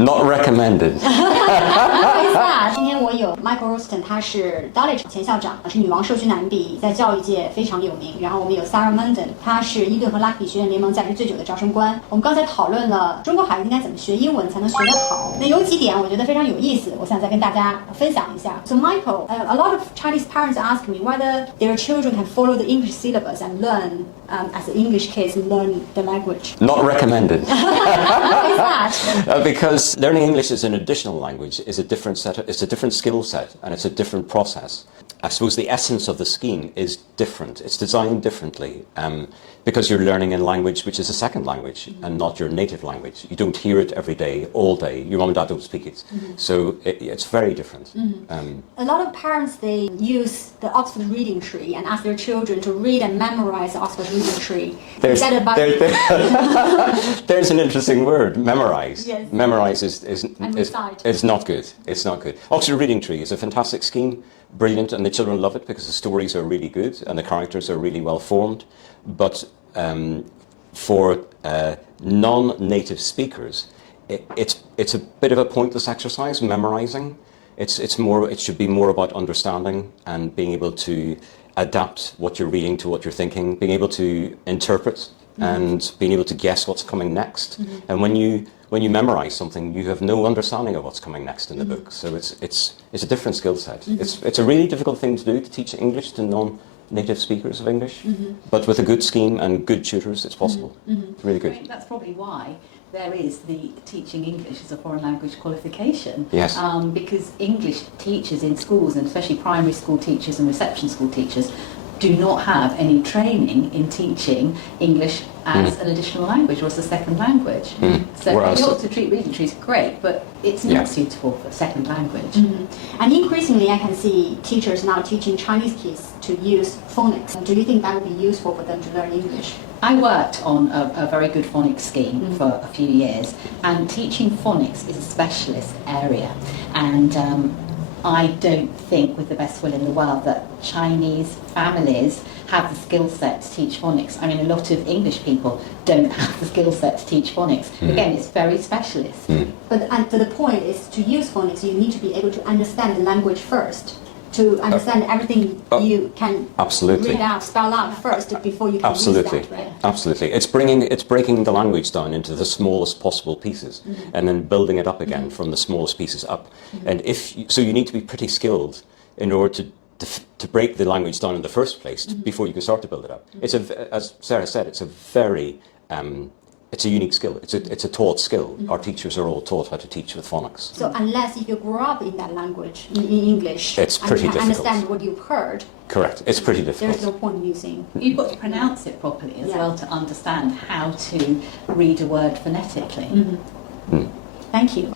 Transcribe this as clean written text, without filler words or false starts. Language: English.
Not recommended. 今天我有 Michael Royston， 他是 Dulwich 前校长，是女王社区男比，在教育界非常有名。然后我们有 Sarah Munden， 她是伊顿和拉比学院联盟在职最久的招生官。我们刚才讨论了中国孩子应该怎么学英文才能学得好。那有几点我觉得非常有意思，我想再跟大家分享一下。So Michael, a lot of Chinese parents ask me whether their children can follow the English syllabus and learn, as English kids learn the language. Not recommended. Why is that? Because learning English as an additional language is a different it's a different skill set and it's a different process. I suppose the essence of the scheme is different. It's designed differently because you're learning a language which is a second language and not your native language. You don't hear it every day, all day. Your mum and dad don't speak it. So it's very different. A lot of parents, they use the Oxford Reading Tree and ask their children to read and memorize the Oxford Reading Tree. There's an interesting word, memorize. Yes. Memorize is not good. It's not good. Oxford Reading Tree is a fantastic scheme, brilliant, and the children love it because the stories are really good and the characters are really well formed. But for non-native speakers, it's a bit of a pointless exercise, memorizing. It should be more about understanding and being able to adapt what you're reading to what you're thinking, being able to interpret and being able to guess what's coming next. And when you memorize something, you have no understanding of what's coming next in the book. So it's a different skill set. It's a really difficult thing to do, to teach English to non-native speakers of English. But with a good scheme and good tutors, it's possible. It's really good. I think that's probably why there is the teaching English as a foreign language qualification. Yes. Because English teachers in schools, and especially primary school teachers and reception school teachers, do not have any training in teaching English as an additional language or as a second language. So the Oxford Reading Tree is great, but it's not suitable for second language. And increasingly, I can see teachers now teaching Chinese kids to use phonics. Do you think that would be useful for them to learn English? I worked on a very good phonics scheme for a few years, and teaching phonics is a specialist area. And I don't think, with the best will in the world, that Chinese families have the skill set to teach phonics. I mean, a lot of English people don't have the skill set to teach phonics. Again, it's very specialist. But the point is, to use phonics, you need to be able to understand the language first. To understand everything you can read out, spell out first before you can use that, right? Absolutely. It's breaking the language down into the smallest possible pieces and then building it up again from the smallest pieces up. And so you need to be pretty skilled in order to break the language down in the first place before you can start to build it up. It's as Sarah said, it's a very it's a unique skill. It's a taught skill. Our teachers are all taught how to teach with phonics. So unless if you grow up in that language, in English, it's pretty and you difficult. Understand what you've heard. Correct. It's pretty difficult. There's no point in using. You've got to pronounce it properly as well to understand how to read a word phonetically. Thank you.